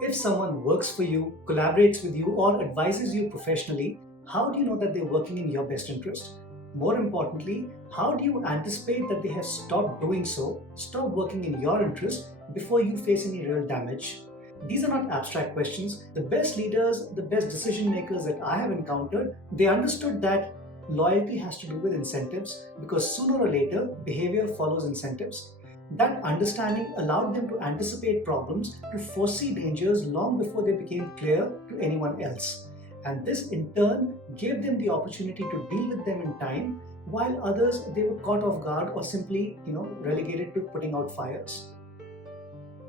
If someone works for you, collaborates with you, or advises you professionally, how do you know that they're working in your best interest? More importantly, how do you anticipate that they have stopped doing so, stopped working in your interest before you face any real damage? These are not abstract questions. The best leaders, the best decision makers that I have encountered, they understood that loyalty has to do with incentives because sooner or later, behavior follows incentives. That understanding allowed them to anticipate problems, to foresee dangers long before they became clear to anyone else. And this in turn gave them the opportunity to deal with them in time, while others they were caught off guard or simply, relegated to putting out fires.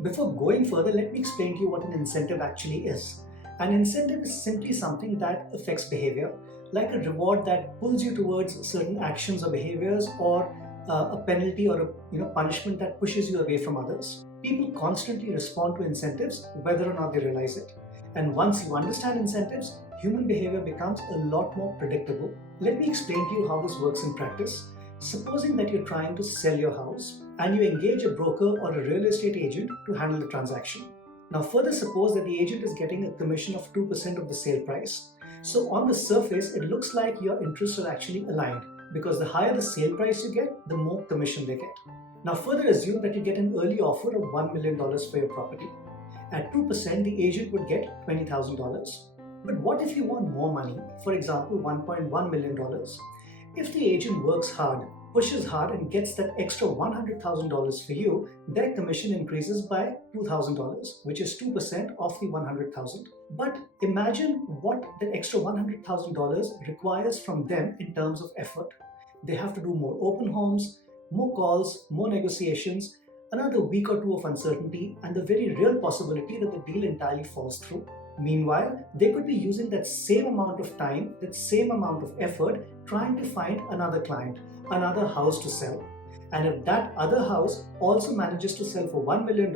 Before going further, let me explain to you what an incentive actually is. An incentive is simply something that affects behavior, like a reward that pulls you towards certain actions or behaviors, or a penalty or a punishment that pushes you away from others. People constantly respond to incentives whether or not they realize it. And once you understand incentives, human behavior becomes a lot more predictable. Let me explain to you how this works in practice. Supposing that you're trying to sell your house and you engage a broker or a real estate agent to handle the transaction. Now further suppose that the agent is getting a commission of 2% of the sale price. So on the surface, it looks like your interests are actually aligned, because the higher the sale price you get, the more commission they get. Now further assume that you get an early offer of $1 million for your property. At 2%, the agent would get $20,000. But what if you want more money, for example $1.1 million? If the agent works hard, pushes hard and gets that extra $100,000 for you, their commission increases by $2,000, which is 2% of the $100,000. But imagine what the extra $100,000 requires from them in terms of effort. They have to do more open homes, more calls, more negotiations, another week or two of uncertainty, and the very real possibility that the deal entirely falls through. Meanwhile, they could be using that same amount of time, that same amount of effort, trying to find another client, another house to sell. And if that other house also manages to sell for $1 million,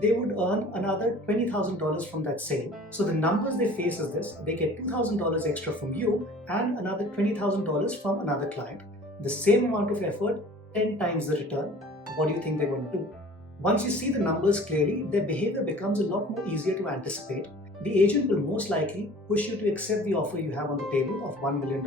they would earn another $20,000 from that sale. So the numbers they face is this: they get $2,000 extra from you and another $20,000 from another client. The same amount of effort, 10 times the return. What do you think they're going to do? Once you see the numbers clearly, their behavior becomes a lot more easier to anticipate. The agent will most likely push you to accept the offer you have on the table of $1 million.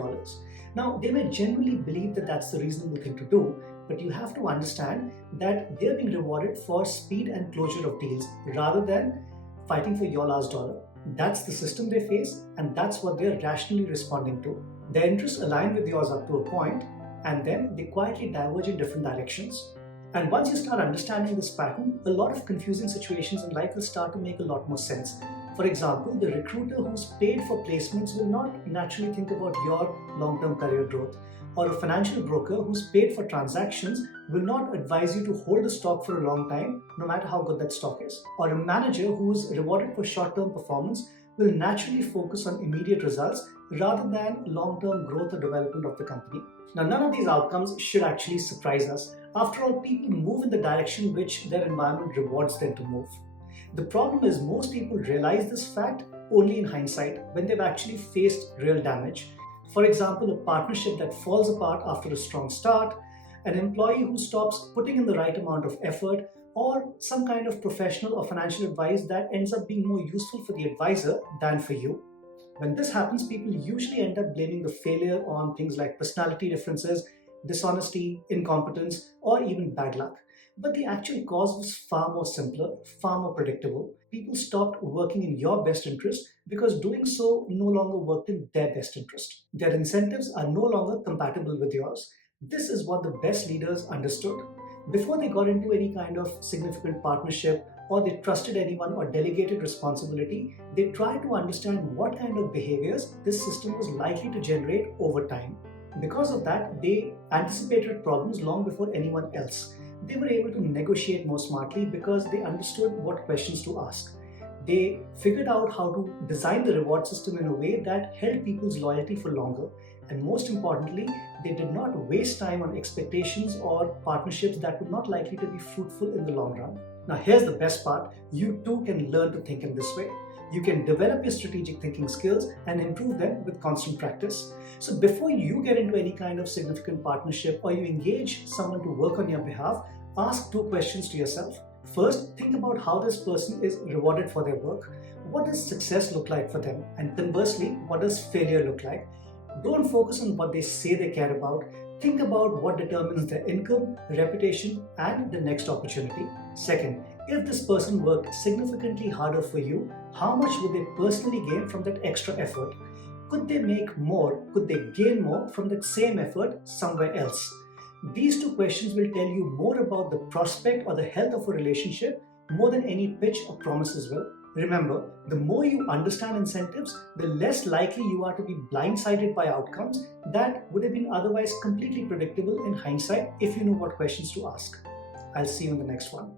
Now, they may genuinely believe that that's the reasonable thing to do, but you have to understand that they're being rewarded for speed and closure of deals rather than fighting for your last dollar. That's the system they face, and that's what they're rationally responding to. Their interests align with yours up to a point, and then they quietly diverge in different directions. And once you start understanding this pattern, a lot of confusing situations in life will start to make a lot more sense. For example, the recruiter who's paid for placements will not naturally think about your long-term career growth. Or a financial broker who's paid for transactions will not advise you to hold a stock for a long time, no matter how good that stock is. Or a manager who's rewarded for short-term performance will naturally focus on immediate results rather than long-term growth or development of the company. Now, none of these outcomes should actually surprise us. After all, people move in the direction which their environment rewards them to move. The problem is most people realize this fact only in hindsight, when they've actually faced real damage. For example, a partnership that falls apart after a strong start, an employee who stops putting in the right amount of effort, or some kind of professional or financial advice that ends up being more useful for the advisor than for you. When this happens, people usually end up blaming the failure on things like personality differences, dishonesty, incompetence, or even bad luck. But the actual cause was far more simpler, far more predictable. People stopped working in your best interest because doing so no longer worked in their best interest. Their incentives are no longer compatible with yours. This is what the best leaders understood. Before they got into any kind of significant partnership, or they trusted anyone or delegated responsibility, they tried to understand what kind of behaviors this system was likely to generate over time. Because of that, they anticipated problems long before anyone else. They were able to negotiate more smartly because they understood what questions to ask. They figured out how to design the reward system in a way that held people's loyalty for longer. And most importantly, they did not waste time on expectations or partnerships that were not likely to be fruitful in the long run. Now, here's the best part. You too can learn to think in this way. You can develop your strategic thinking skills and improve them with constant practice. So before you get into any kind of significant partnership or you engage someone to work on your behalf, ask two questions to yourself. First, think about how this person is rewarded for their work. What does success look like for them? And conversely, what does failure look like? Don't focus on what they say they care about. Think about what determines their income, reputation, and the next opportunity. Second, if this person worked significantly harder for you, how much would they personally gain from that extra effort? Could they make more? Could they gain more from that same effort somewhere else? These two questions will tell you more about the prospect or the health of a relationship more than any pitch or promises will. Remember, the more you understand incentives, the less likely you are to be blindsided by outcomes that would have been otherwise completely predictable in hindsight if you knew what questions to ask. I'll see you in the next one.